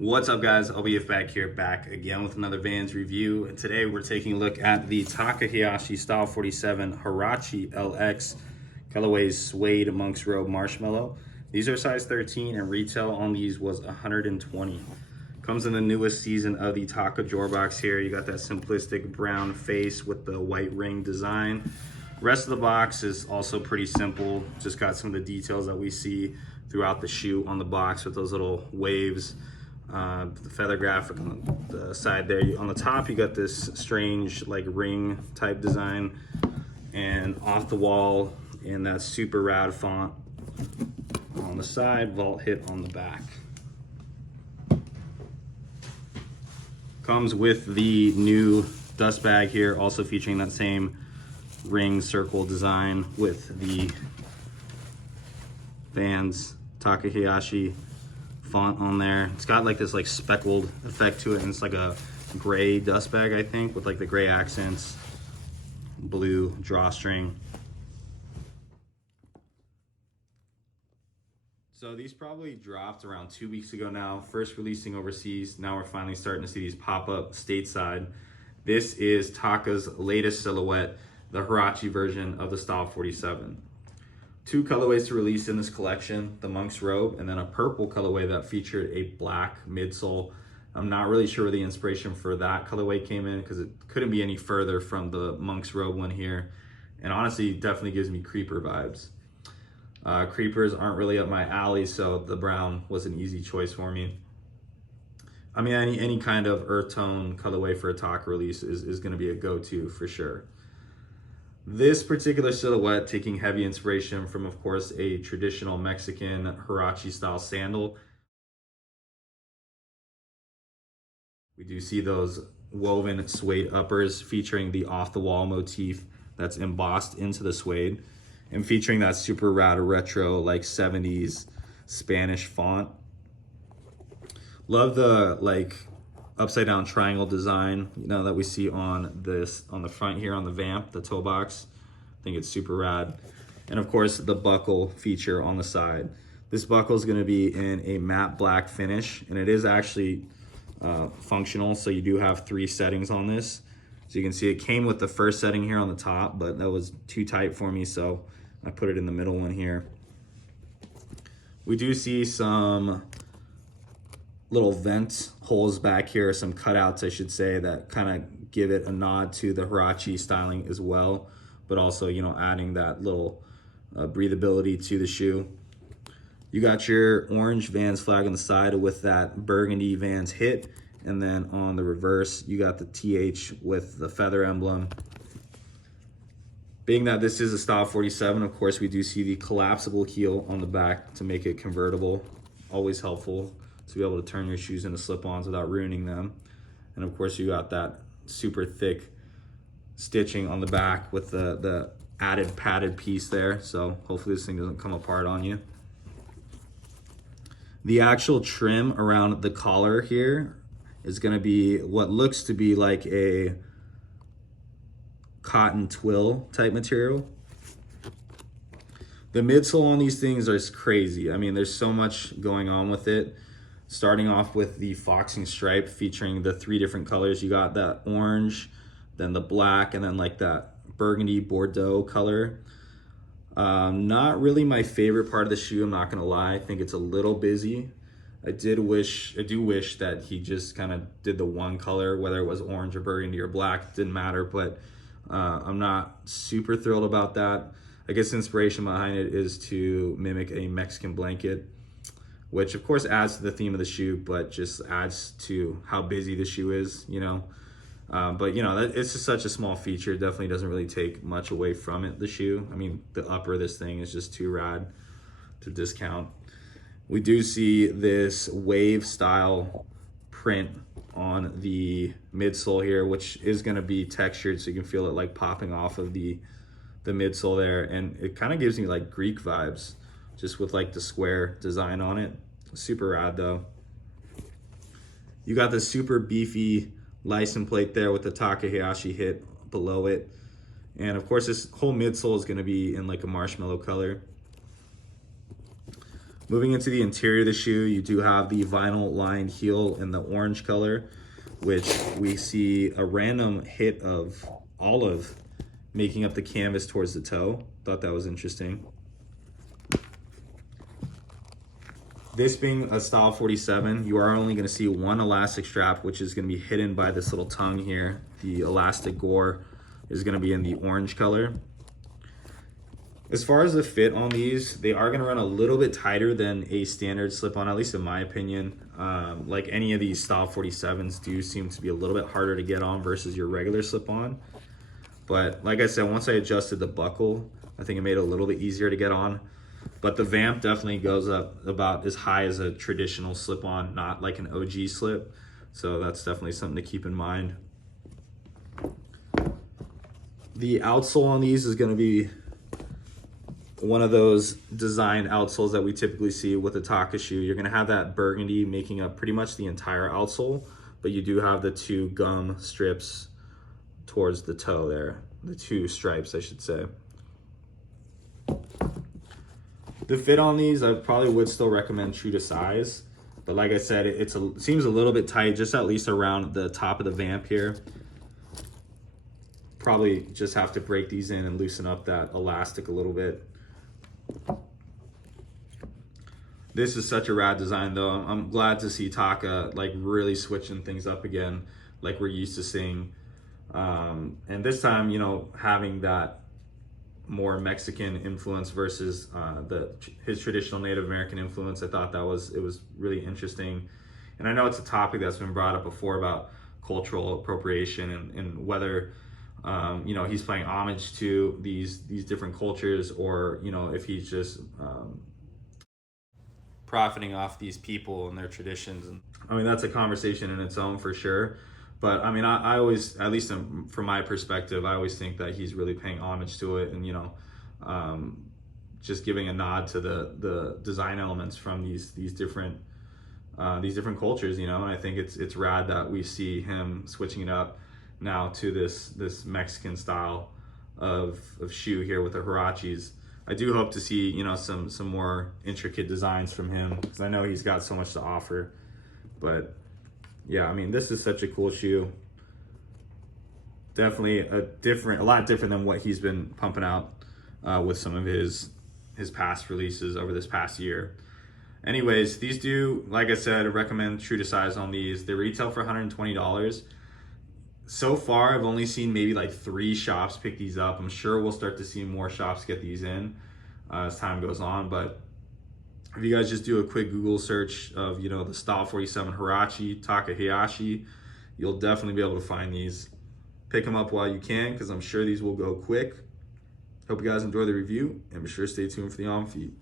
What's up, guys? LBF back again with another Vans review. And today we're taking a look at the Taka Hayashi Style 47 Huarache LX colorways Suede Monksrobe Marshmallow. These are size 13 and retail on these was 120. Comes in the newest season of the Taka Jor box here. You got that simplistic brown face with the white ring design. Rest of the box is also pretty simple. Just got some of the details that we see throughout the shoe on the box with those little waves. The feather graphic on the side there. On the top, you got this strange like ring type design, and off the wall in that super rad font on the side, vault hit on the back. Comes with the new dust bag here, also featuring that same ring circle design with the Vans Taka Hayashi font on there. It's got like this like speckled effect to it, and it's like a gray dust bag, I think, with like the gray accents, blue drawstring. So these probably dropped around 2 weeks ago now, first releasing overseas. Now we're finally starting to see these pop up stateside. This is Taka's latest silhouette, the Huarache version of the Style 47. Two colorways to release in this collection, the Monksrobe and then a purple colorway that featured a black midsole. I'm not really sure where the inspiration for that colorway came in because it couldn't be any further from the Monksrobe one here. And honestly, it definitely gives me creeper vibes. Creepers aren't really up my alley, so the brown was an easy choice for me. I mean, any kind of earth tone colorway for a Taka release is gonna be a go-to for sure. This particular silhouette taking heavy inspiration from, of course, a traditional Mexican Huarache style sandal. We do see those woven suede uppers featuring the off the wall motif that's embossed into the suede and featuring that super rad retro like 70s Spanish font. Love the like upside down triangle design, you know, that we see on this on the front here on the vamp, the toe box. I think it's super rad. And of course the buckle feature on the side. This buckle is going to be in a matte black finish, and it is actually functional, so you do have 3 settings on this. So you can see it came with the first setting here on the top, but that was too tight for me, so I put it in the middle one here. We do see some little vent holes back here, some cutouts I should say, that kind of give it a nod to the Huarache styling as well, but also, you know, adding that little breathability to the shoe. You got your orange Vans flag on the side with that burgundy Vans hit, and then on the reverse you got the TH with the feather emblem. Being that this is a Style 47, of course we do see the collapsible heel on the back to make it convertible. Always helpful to be able to turn your shoes into slip-ons without ruining them. And of course you got that super thick stitching on the back with the added padded piece there, so hopefully this thing doesn't come apart on you. The actual trim around the collar here is going to be what looks to be like a cotton twill type material. The midsole on these things is crazy. I mean, there's so much going on with it. Starting off with the foxing stripe featuring the 3 different colors. You got that orange, then the black, and then like that burgundy Bordeaux color. Not really my favorite part of the shoe, I'm not gonna lie. I think it's a little busy. I do wish that he just kind of did the one color, whether it was orange or burgundy or black, didn't matter, but I'm not super thrilled about that. I guess the inspiration behind it is to mimic a Mexican blanket, which of course adds to the theme of the shoe, but just adds to how busy the shoe is, you know. But you know, it's just such a small feature. It definitely doesn't really take much away from it, the shoe. I mean, the upper of this thing is just too rad to discount. We do see this wave style print on the midsole here, which is going to be textured, so you can feel it like popping off of the midsole there, and it kind of gives me like Greek vibes, just with like the square design on it. Super rad though. You got the super beefy license plate there with the Taka Hayashi hit below it, and of course this whole midsole is going to be in like a marshmallow color. Moving into the interior of the shoe, you do have the vinyl lined heel in the orange color, which we see a random hit of olive making up the canvas towards the toe. Thought that was interesting. This being a style 47, you are only going to see one elastic strap, which is going to be hidden by this little tongue here. The elastic gore is going to be in the orange color. As far as the fit on these, they are going to run a little bit tighter than a standard slip-on, at least in my opinion. Like any of these style 47s do seem to be a little bit harder to get on versus your regular slip-on. But like I said, once I adjusted the buckle, I think it made it a little bit easier to get on. But the vamp definitely goes up about as high as a traditional slip-on, not like an OG slip. So that's definitely something to keep in mind. The outsole on these is going to be one of those designed outsoles that we typically see with a Taka shoe. You're going to have that burgundy making up pretty much the entire outsole, but you do have the two gum strips towards the toe there, the two stripes, I should say. The fit on these, I probably would still recommend true to size, but like I said, it seems a little bit tight, just at least around the top of the vamp here. Probably just have to break these in and loosen up that elastic a little bit. This is such a rad design though. I'm glad to see Taka like really switching things up again, like we're used to seeing. And this time, you know, having that more Mexican influence versus his traditional Native American influence. I thought it was really interesting. And I know it's a topic that's been brought up before about cultural appropriation and whether you know, he's paying homage to these different cultures, or you know, if he's just profiting off these people and their traditions. And I mean, that's a conversation in its own for sure. But I mean, I always, at least from my perspective, I always think that he's really paying homage to it, and you know, just giving a nod to the design elements from these different cultures, you know. And I think it's rad that we see him switching it up now to this Mexican style of shoe here with the Huaraches. I do hope to see, you know, some more intricate designs from him, because I know he's got so much to offer. But yeah, I mean, this is such a cool shoe. Definitely a lot different than what he's been pumping out with some of his past releases over this past year. Anyways, these do, like I said, I recommend true to size on these. They retail for $120. So far, I've only seen maybe like 3 shops pick these up. I'm sure we'll start to see more shops get these in as time goes on. But if you guys just do a quick Google search of, you know, the Style 47 Huarache, Taka Hayashi, you'll definitely be able to find these. Pick them up while you can, because I'm sure these will go quick. Hope you guys enjoy the review, and be sure to stay tuned for the on feed.